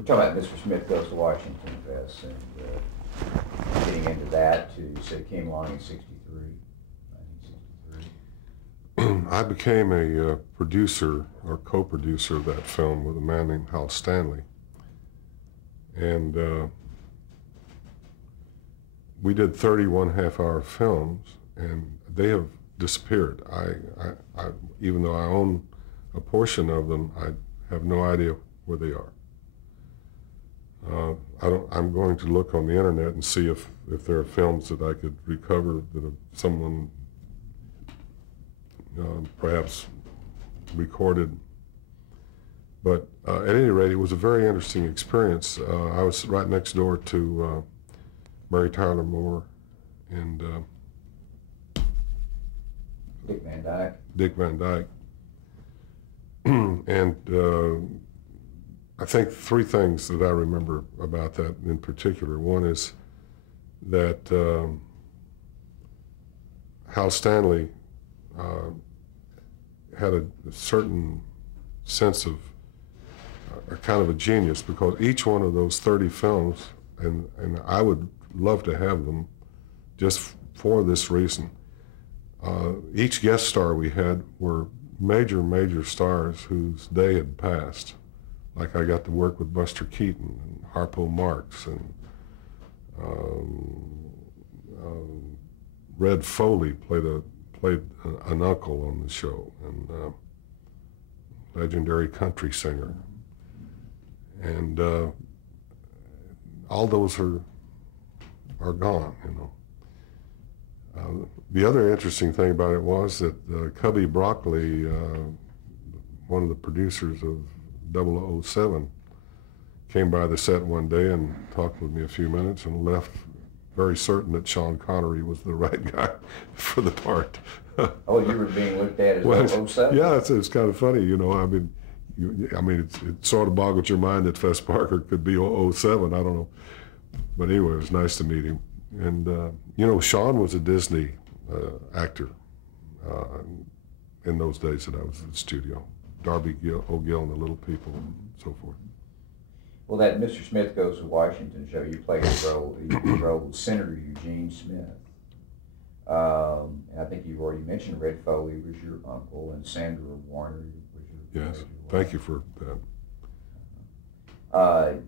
We're talking about Mr. Smith Goes to Washington, Fess, and getting into that too. You said it came along in 63, 1963. I became a producer or co-producer of that film with a man named Hal Stanley. And we did 31 half-hour films, and they have disappeared. Even though I own a portion of them, I have no idea where they are. I'm going to look on the internet and see if there are films that I could recover that someone perhaps recorded. But at any rate, it was a very interesting experience. I was right next door to Mary Tyler Moore and Dick Van Dyke. Dick Van Dyke. And I think three things that I remember about that in particular. One is that Hal Stanley had a certain sense of a kind of a genius, because each one of those 30 films, and I would love to have them just for this reason. Each guest star we had were major stars whose day had passed. Like I got to work with Buster Keaton and Harpo Marx and Red Foley played an uncle on the show, and legendary country singer. And all those are gone, you know. The other interesting thing about it was that Cubby Broccoli, one of the producers of 007, came by the set one day and talked with me a few minutes and left very certain that Sean Connery was the right guy for the part. Oh, you were being looked at as well, 007? Yeah, it's kind of funny, you know. I mean, it sort of boggles your mind that Fess Parker could be 007. I don't know. But anyway, it was nice to meet him. And, you know, Sean was a Disney actor in those days that I was in the studio. Darby O'Gill and the Little People and so forth. Well, that Mr. Smith Goes to Washington show, you played a role with Senator Eugene Smith. And I think you've already mentioned Red Foley was your uncle, and Sandra Warner was your Yes, thank you for that.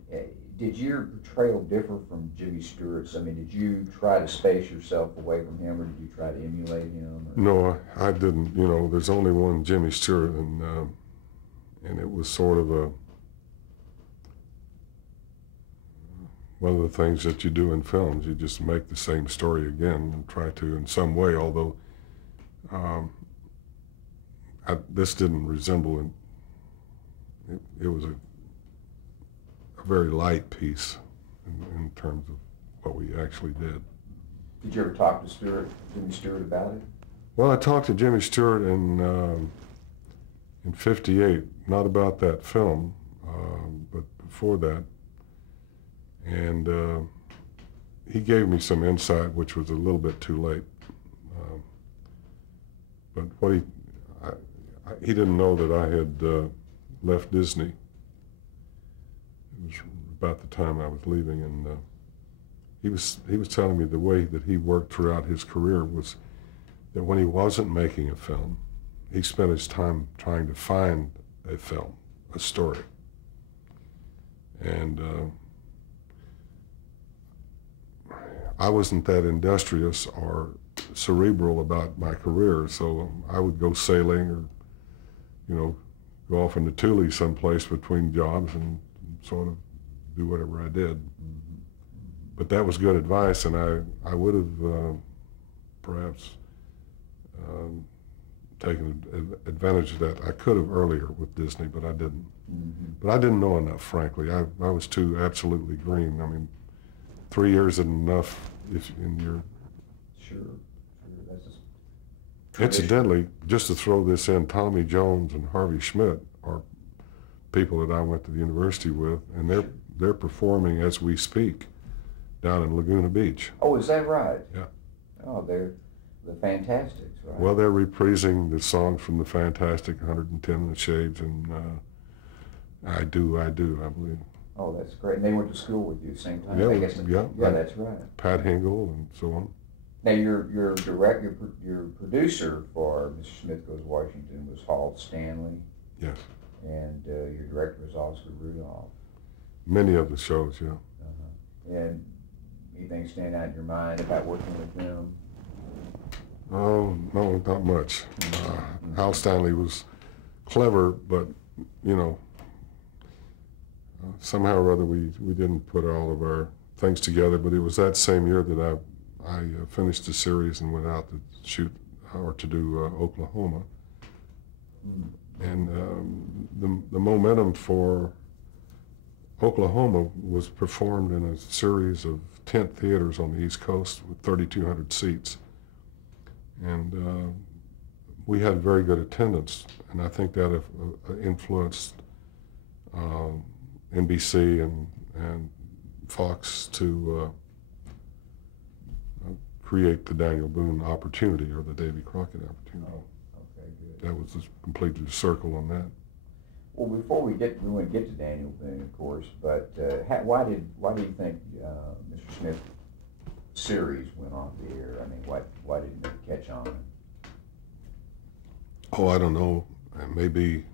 Did your portrayal differ from Jimmy Stewart's? I mean, did you try to space yourself away from him, or did you try to emulate him? Or? No, I didn't. You know, there's only one Jimmy Stewart, and it was sort of one of the things that you do in films. You just make the same story again and try to, in some way, although this didn't resemble it. It was a very light piece in terms of what we actually did. Did you ever talk to Jimmy Stewart about it? Well, I talked to Jimmy Stewart in '58, not about that film, but before that. And he gave me some insight, which was a little bit too late. But what he didn't know that I had left Disney. It was about the time I was leaving, and he was telling me the way that he worked throughout his career was that when he wasn't making a film, he spent his time trying to find a film, a story. And I wasn't that industrious or cerebral about my career, so I would go sailing or, you know, go off into Thule someplace between jobs and sort of do whatever I did. But that was good advice, and I would have perhaps taken advantage of that. I could have earlier with Disney, but I didn't. Mm-hmm. But I didn't know enough, frankly. I was too absolutely green. I mean, 3 years isn't enough if in your... Sure. That's Incidentally, just to throw this in, Tommy Jones and Harvey Schmidt are people that I went to the university with, and they're performing as we speak down in Laguna Beach. Oh, is that right? Yeah. Oh, they're the Fantastics, right? Well, they're reprising the songs from the Fantastic 110 Shades and I Do, I believe. Oh, that's great. And they went to school with you at the same time. Yeah, I guess. yeah. Yeah, that's right. Pat Hingle and so on. Now, your producer for Mr. Smith Goes to Washington was Hall Stanley, Yes. and your director was Oscar Rudolph. Many of the shows, yeah. And anything stand out in your mind about working with them? Oh, no, not much. Hal Stanley was clever, but, you know, somehow or other we didn't put all of our things together, but it was that same year that I finished the series and went out to shoot or to do Oklahoma. And the momentum for Oklahoma was performed in a series of tent theaters on the East Coast with 3,200 seats. And we had very good attendance, and I think that influenced NBC and Fox to create the Daniel Boone opportunity, or the Davy Crockett opportunity. Oh, okay, good. That was completely the circle on that. Well, before we won't get to Daniel Boone, of course, but why do you think Mr. Smith series went off the air? I mean, why didn't it catch on? Oh, I don't know. Maybe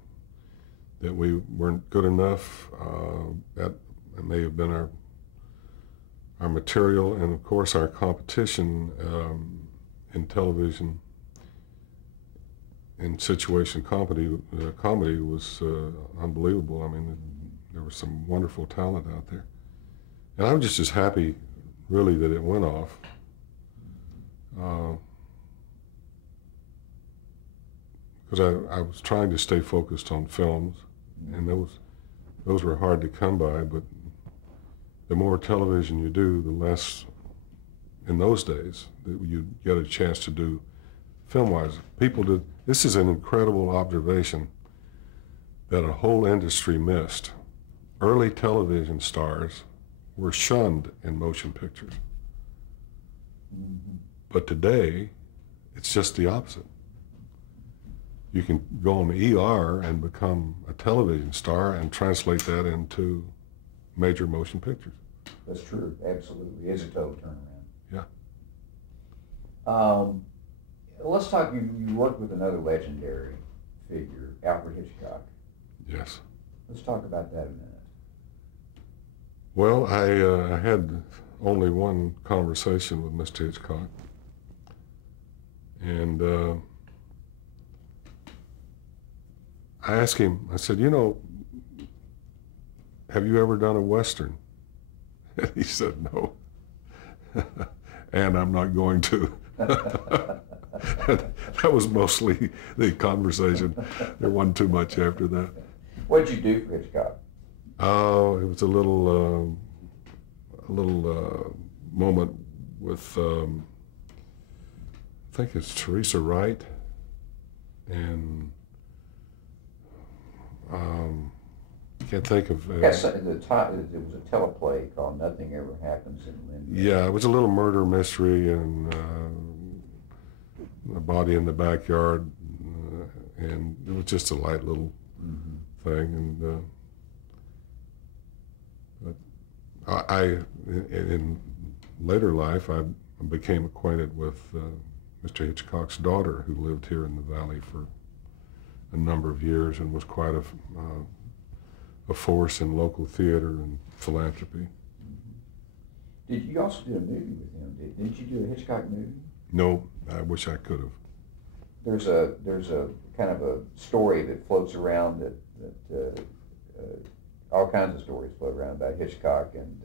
that we weren't good enough. That may have been our material, and of course our competition in television in situation comedy was unbelievable. I mean, there was some wonderful talent out there, and I was just happy, really, that it went off. Because I was trying to stay focused on films, and those were hard to come by. But the more television you do, the less, in those days, that you get a chance to do film-wise. People did. This is an incredible observation that a whole industry missed. Early television stars were shunned in motion pictures. But today, it's just the opposite. You can go on the ER and become a television star and translate that into major motion pictures. That's true, absolutely. It's a total turnaround. Yeah. Let's talk, you worked with another legendary figure, Alfred Hitchcock. Yes. Let's talk about that a minute. Well, I had only one conversation with Mr. Hitchcock, and I asked him, I said, you know, have you ever done a Western? And he said, no. And I'm not going to. That was mostly the conversation. There wasn't too much after that. What did you do for Hitchcock? Oh, it was a little moment with, I think it's Teresa Wright, and I can't think of. Yes, there was a teleplay called "Nothing Ever Happens in Linda." Yeah, it was a little murder mystery, and a body in the backyard, and it was just a light little thing. And but in later life, I became acquainted with Mr. Hitchcock's daughter, who lived here in the valley for a number of years and was quite a force in local theater and philanthropy. Did you also do a movie with him? Didn't you do a Hitchcock movie? No, I wish I could have. There's a kind of a story that floats around that all kinds of stories float around about Hitchcock, and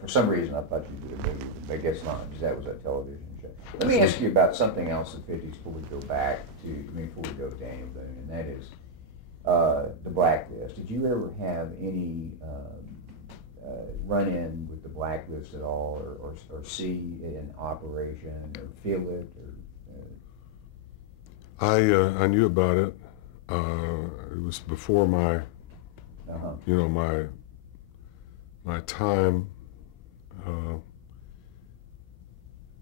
for some reason I thought you did a movie, but I guess not, because that was a television show. Let me ask you about something else in the 50s before we go back to, before we go to Daniel Boone, and that is the Blacklist. Did you ever have any run-in with the Blacklist at all, or see it in operation, or feel it, or? I knew about it. It was before my, you know, my time.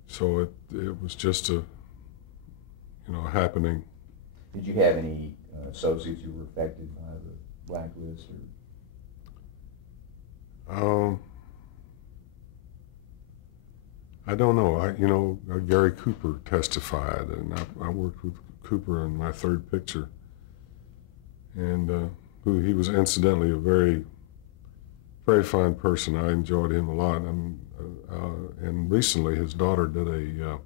So it was just a, happening. Did you have any associates who were affected by the Blacklist? Um, I don't know. Gary Cooper testified, and I worked with Cooper in my third picture, and he was incidentally a very, very fine person. I enjoyed him a lot. And recently, his daughter did a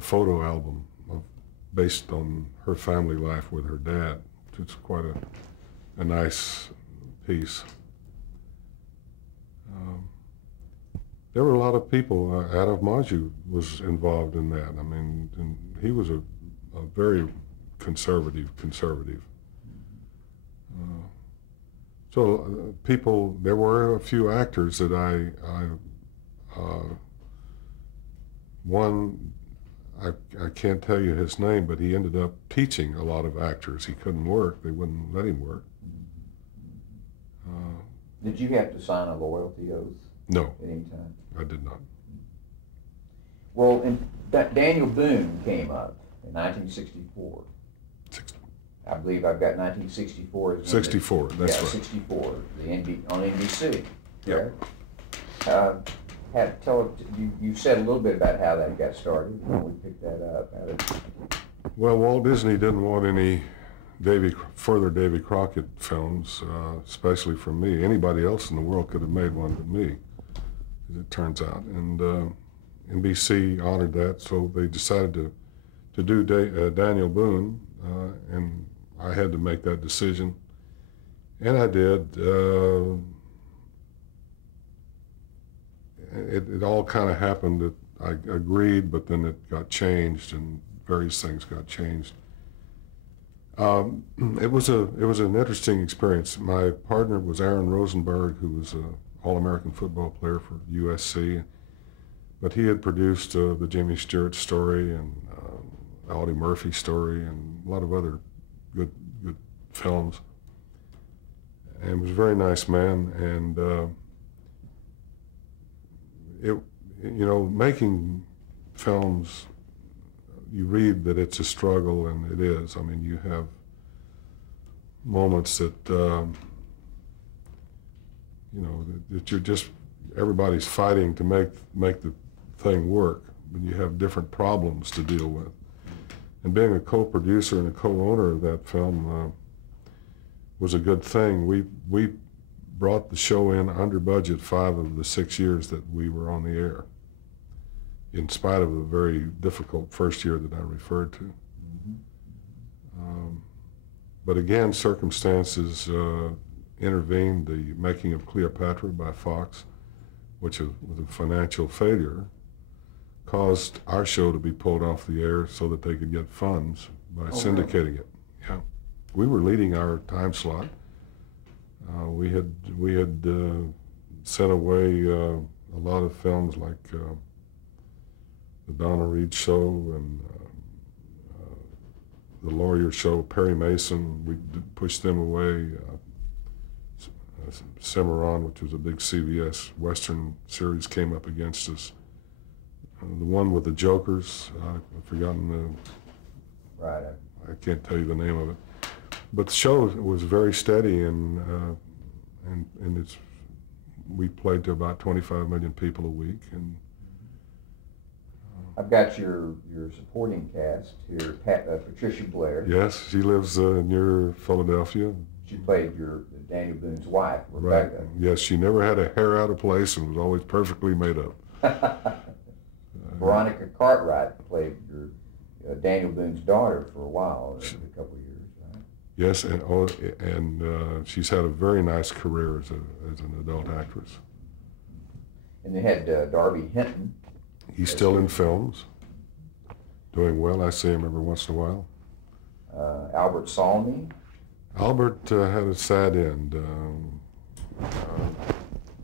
photo album based on her family life with her dad. It's quite a nice piece. There were a lot of people. Adolph Maju was involved in that. I mean, and he was a very conservative. People. There were a few actors that one. I can't tell you his name, but he ended up teaching a lot of actors. He couldn't work. They wouldn't let him work. Did you have to sign a loyalty oath? No. At any time? I did not. Well, Daniel Boone came up in 1964. I believe I've got 1964. 64, that's right. 64, on NBC. Yep. You said a little bit about how that got started when we picked that up. Well, Walt Disney didn't want any further Davy Crockett films, especially from me. Anybody else in the world could have made one but me, as it turns out. And NBC honored that, so they decided to do Daniel Boone, and I had to make that decision. And I did. It all kind of happened that I agreed, but then it got changed, and various things got changed. It was an interesting experience. My partner was Aaron Rosenberg, who was an All-American football player for USC, but he had produced the Jimmy Stewart story and Audie Murphy story and a lot of other good films, and was a very nice man. And making films, you read that it's a struggle, and it is. I mean, you have moments that, that you're just, everybody's fighting to make the thing work, but you have different problems to deal with. And being a co-producer and a co-owner of that film was a good thing. We brought the show in under budget 5 of the 6 years that we were on the air, in spite of a very difficult first year that I referred to. But again, circumstances intervened. The making of Cleopatra by Fox, which was a financial failure, caused our show to be pulled off the air so that they could get funds by syndicating it. Yeah, we were leading our time slot. We had sent away a lot of films like the Donna Reed Show and the Lawyer Show, Perry Mason. We pushed them away. Cimarron, which was a big CBS Western series, came up against us. The one with the Jokers, I've forgotten the. Right. I can't tell you the name of it, but the show was very steady, and we played to about 25 million people a week. And I've got your supporting cast here, Patricia Blair. Yes, she lives near Philadelphia. She played Daniel Boone's wife, Rebecca. Right. Yes, she never had a hair out of place and was always perfectly made up. Veronica Cartwright played Daniel Boone's daughter for a while, a couple of years, right? Yes, and she's had a very nice career as an adult actress. And they had Darby Hinton. He's still in films, doing well. I see him every once in a while. Albert Salmi. Albert had a sad end.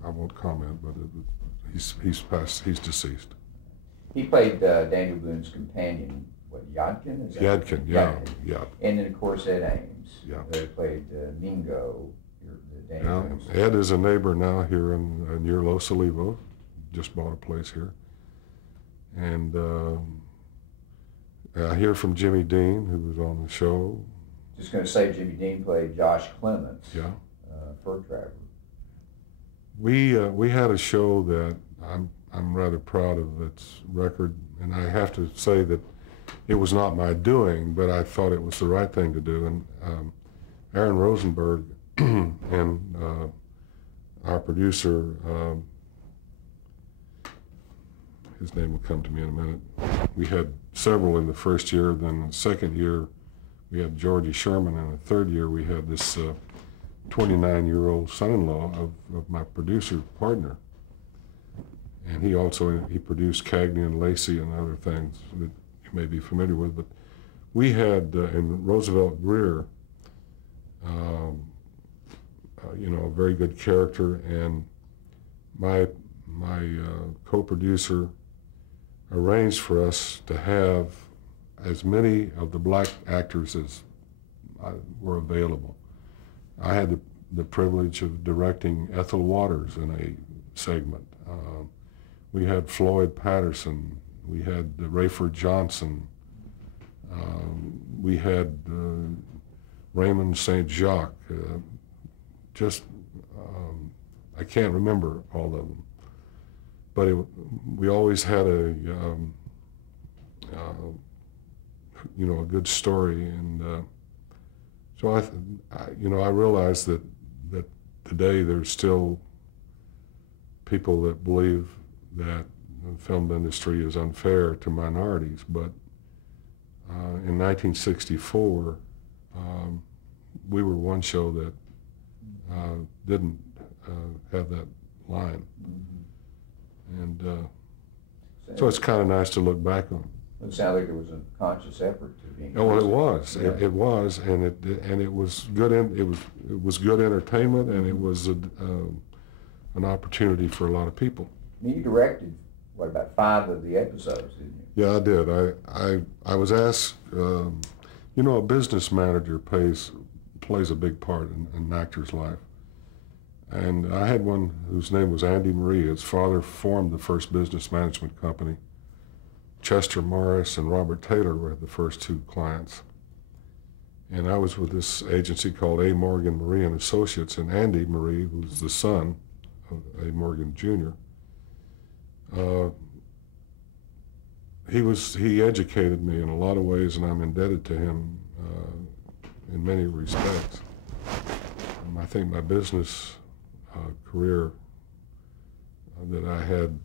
I won't comment, but he's passed. He's deceased. He played Daniel Boone's companion, Yadkin? Yadkin, yeah. And then, of course, Ed Ames. Yeah. They played Mingo. Ed is a neighbor now here near Los Olivos. Just bought a place here. And I hear from Jimmy Dean, who was on the show. Just going to say Jimmy Dean played Josh Clements, yeah, Fur Trapper. we had a show that I'm rather proud of its record, and I have to say that it was not my doing, but I thought it was the right thing to do. And Aaron Rosenberg and our producer, his name will come to me in a minute. We had several in the first year. Then the second year, we had Georgie Sherman, and the third year we had this 29-year-old son-in-law of my producer partner. And he produced Cagney and Lacey and other things that you may be familiar with. But we had in Roosevelt Greer, a very good character, and my co-producer arranged for us to have as many of the black actors as were available. I had the privilege of directing Ethel Waters in a segment. We had Floyd Patterson. We had Rayford Johnson. We had Raymond St. Jacques. I can't remember all of them. But we always had a good story, and so I realized that today there's still people that believe that the film industry is unfair to minorities, but in 1964 we were one show that didn't have that line. And so it's kind of nice to look back on. It sounded like it was a conscious effort to be. Oh, well, it was. Yeah. It was, and it was good. It was good entertainment, and it was an opportunity for a lot of people. You directed about 5 of the episodes, didn't you? Yeah, I did. I was asked. A business manager plays a big part in an actor's life. And I had one whose name was Andy Marie. His father formed the first business management company. Chester Morris and Robert Taylor were the first 2 clients. And I was with this agency called A. Morgan Marie and Associates, and Andy Marie, who's the son of A. Morgan Jr., he educated me in a lot of ways, and I'm indebted to him in many respects. I think my business career that I had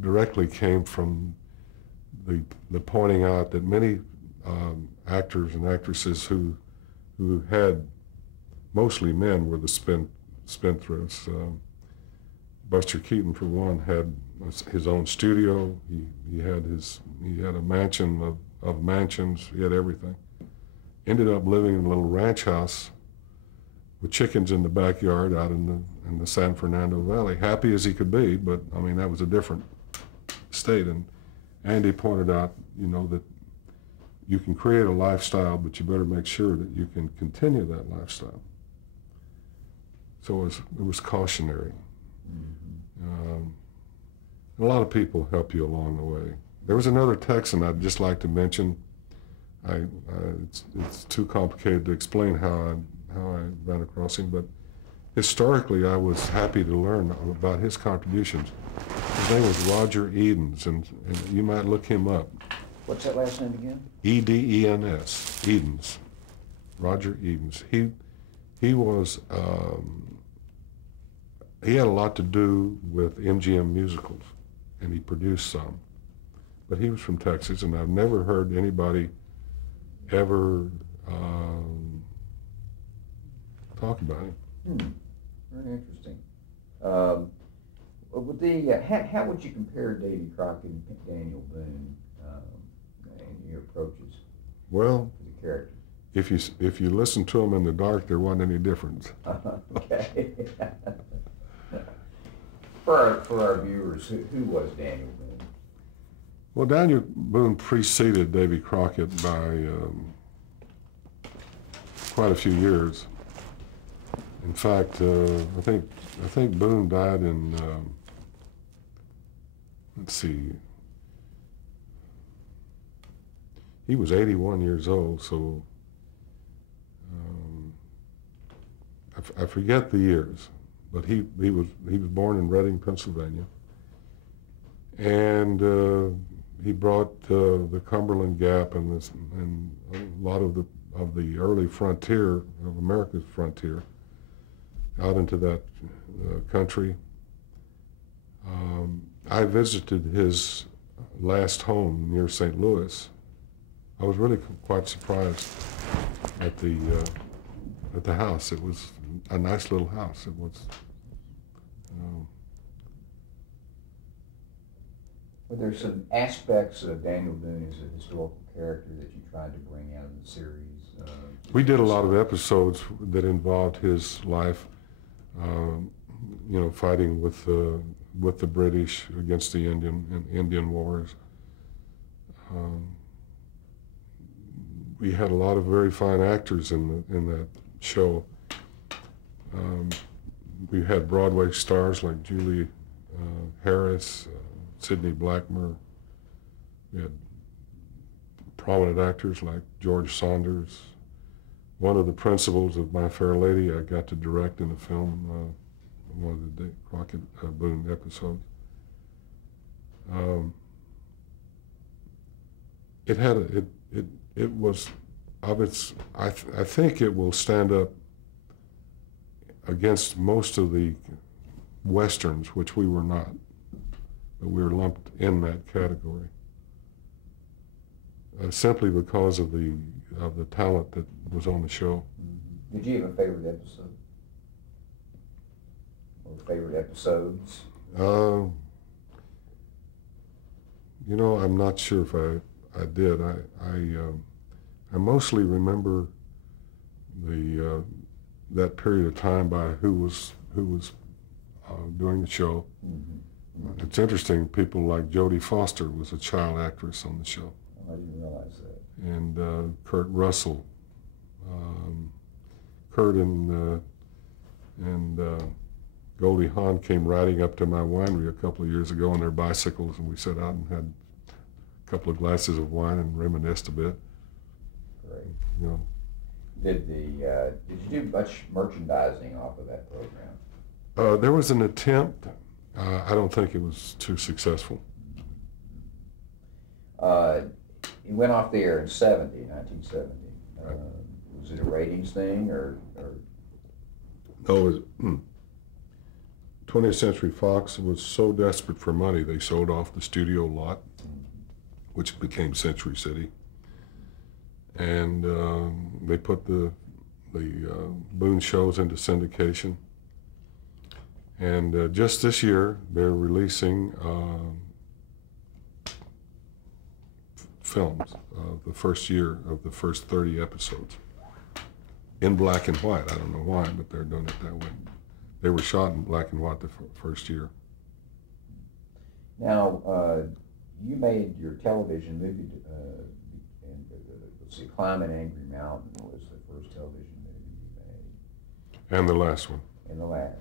directly came from the pointing out that many actors and actresses who had, mostly men, were the spendthrifts. Buster Keaton, for one, had his own studio. He had a mansion of mansions. He had everything. Ended up living in a little ranch house with chickens in the backyard out in the San Fernando Valley. Happy as he could be, but I mean, that was a different state. And Andy pointed out, that you can create a lifestyle, but you better make sure that you can continue that lifestyle. So it was cautionary. A lot of people help you along the way. There was another Texan I'd just like to mention. It's too complicated to explain how I ran across him, but historically I was happy to learn about his contributions. His name was Roger Edens, and you might look him up. What's that last name again? Edens, Edens, Roger Edens. He was, he had a lot to do with MGM musicals, and he produced some. But he was from Texas, and I've never heard anybody ever talk about him. Very interesting. How would you compare Davy Crockett and Daniel Boone in your approaches Well, to the character? if you listen to them in the dark, there wasn't any difference. Okay. For our viewers, who was Daniel Boone? Well, Daniel Boone preceded Davy Crockett by quite a few years. In fact, I think Boone died in let's see, he was 81 years old, so I forget the years, but he was born in Reading, Pennsylvania, and he brought the Cumberland Gap and a lot of the early frontier of America's frontier out into that country. I visited his last home near St. Louis. I was really quite surprised at the house. It was a nice little house. It was. Well, there's some aspects of Daniel Boone as a historical character that you tried to bring out in the series. We did a lot of episodes that involved his life. Fighting with the British against the Indian Wars. We had a lot of very fine actors in that show. We had Broadway stars like Julie Harris, Sidney Blackmer. We had prominent actors like George Saunders. One of the principals of My Fair Lady I got to direct in the film, one of the Crockett Boone episodes. It was of its. I think it will stand up against most of the westerns, which we were not, but we were lumped in that category simply because of the talent that was on the show. Did you have a favorite episode? Or favorite episodes? I'm not sure if I did. I mostly remember that period of time by who was doing the show. Mm-hmm. It's interesting. People like Jodie Foster was a child actress on the show. I didn't realize that. And Kurt Russell, Kurt and Goldie Hawn came riding up to my winery a couple of years ago on their bicycles, and we sat out and had a couple of glasses of wine and reminisced a bit. Great. Did you do much merchandising off of that program? There was an attempt. I don't think it was too successful. It went off the air in 1970. Right. Was it a ratings thing or? No, it was, 20th Century Fox was so desperate for money they sold off the studio lot, which became Century City, and they put the Boone shows into syndication. And just this year, they're releasing films of the first year of the first 30 episodes in black and white. I don't know why, but they're doing it that way. They were shot in black and white the first year. Now, you made your television movie, let's see, Climb an Angry Mountain was the first television movie you made. And the last one. And the last.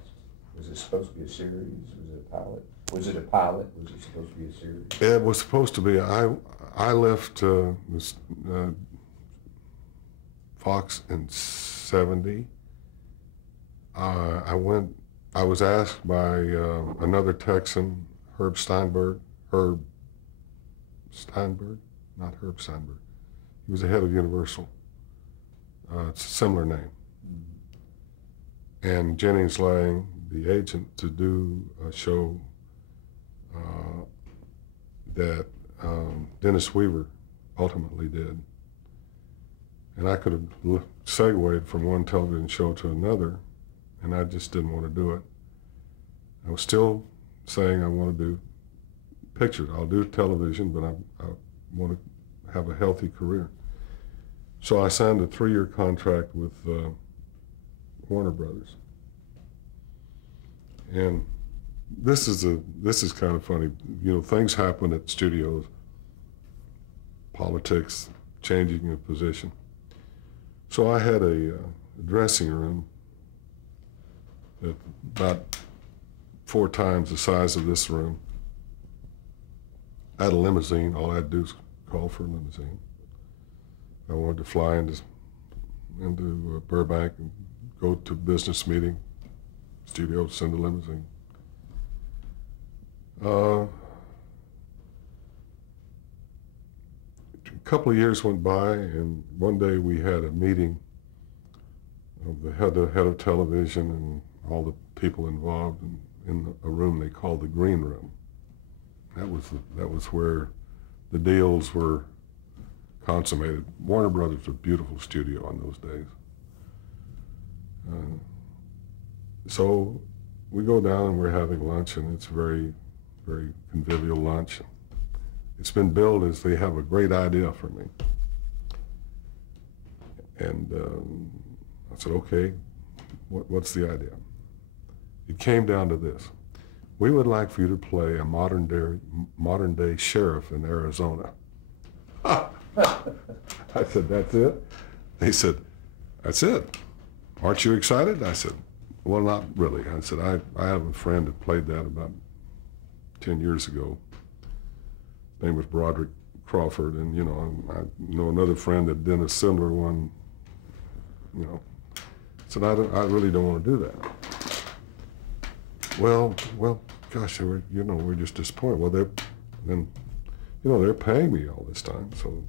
Was it supposed to be a series? Was it a pilot? Was it a pilot? Was it supposed to be a series? It was supposed to be. I left Fox in 70. I was asked by another Texan, Herb Steinberg, not Herb Steinberg. He was the head of Universal. It's a similar name. Mm-hmm. And Jennings Lang, the agent, to do a show that Dennis Weaver ultimately did. And I could have segued from one television show to another, and I just didn't want to do it. I was still saying I want to do pictures. I'll do television, but I want to have a healthy career. So I signed a 3-year contract with Warner Brothers. And this is kind of funny. Things happen at studios, politics, changing of position. So I had a dressing room that about 4 times the size of this room. I had a limousine. All I had to do was call for a limousine. I wanted to fly into Burbank and go to a business meeting, studio, send a limousine. A couple of years went by, and one day we had a meeting of the head of television and all the people involved in a room they called the green room. That was where the deals were consummated. Warner Brothers was a beautiful studio in those days. So we go down and we're having lunch, and it's a very, very convivial lunch. It's been billed as they have a great idea for me. And I said, okay, what's the idea? It came down to this. We would like for you to play a modern day sheriff in Arizona. I said, that's it? They said, that's it. Aren't you excited? I said, well, not really. I said, I have a friend that played that about 10 years ago. His name was Broderick Crawford, and I know another friend that did a similar one. I said, I really don't want to do that. Well, gosh, we're just disappointed. Well, they're paying me all this time, so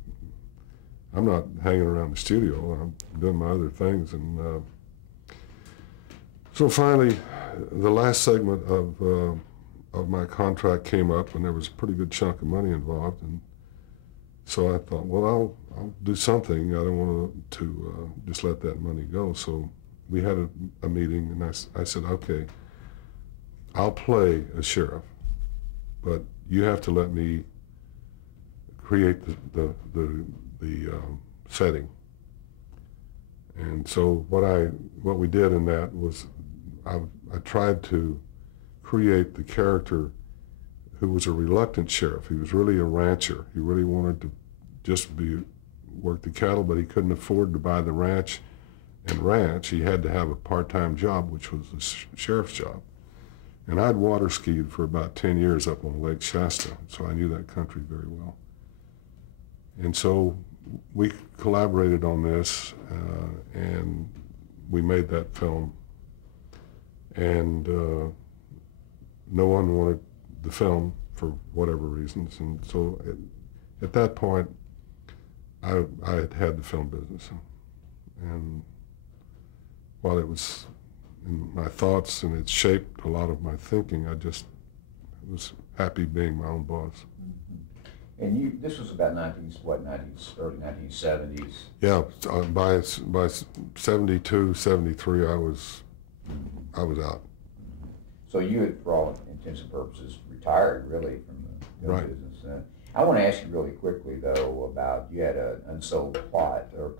I'm not hanging around the studio. I'm doing my other things, and so finally, the last segment of my contract came up, and there was a pretty good chunk of money involved, and so I thought, well, I'll do something. I don't want to just let that money go. So we had a meeting, and I said, okay, I'll play a sheriff, but you have to let me create the setting. And so what we did in that was I tried to create the character who was a reluctant sheriff. He was really a rancher. He really wanted to just work the cattle, but he couldn't afford to buy the ranch and ranch. He had to have a part-time job, which was the sheriff's job. And I'd water skied for about 10 years up on Lake Shasta, so I knew that country very well. And so we collaborated on this, and we made that film. And no one wanted the film for whatever reasons, and so at that point, I had the film business. And while it was in my thoughts and it shaped a lot of my thinking, I just was happy being my own boss. Mm-hmm. And this was about early 1970s? Yeah, by 72, 73, I was out. So you had, for all intents and purposes, retired really from the film business. I want to ask you really quickly, though, about you had an unsold pilot at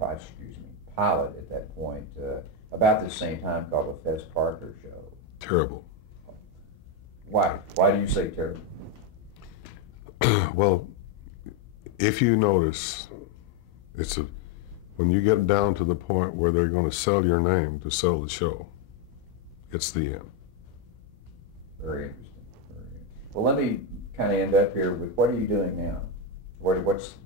that point about the same time called the Fess Parker Show. Terrible. Why? Why do you say terrible? Well, if you notice, when you get down to the point where they're going to sell your name to sell the show, it's the end. Very interesting. Well, let me kind of end up here with what are you doing now? What's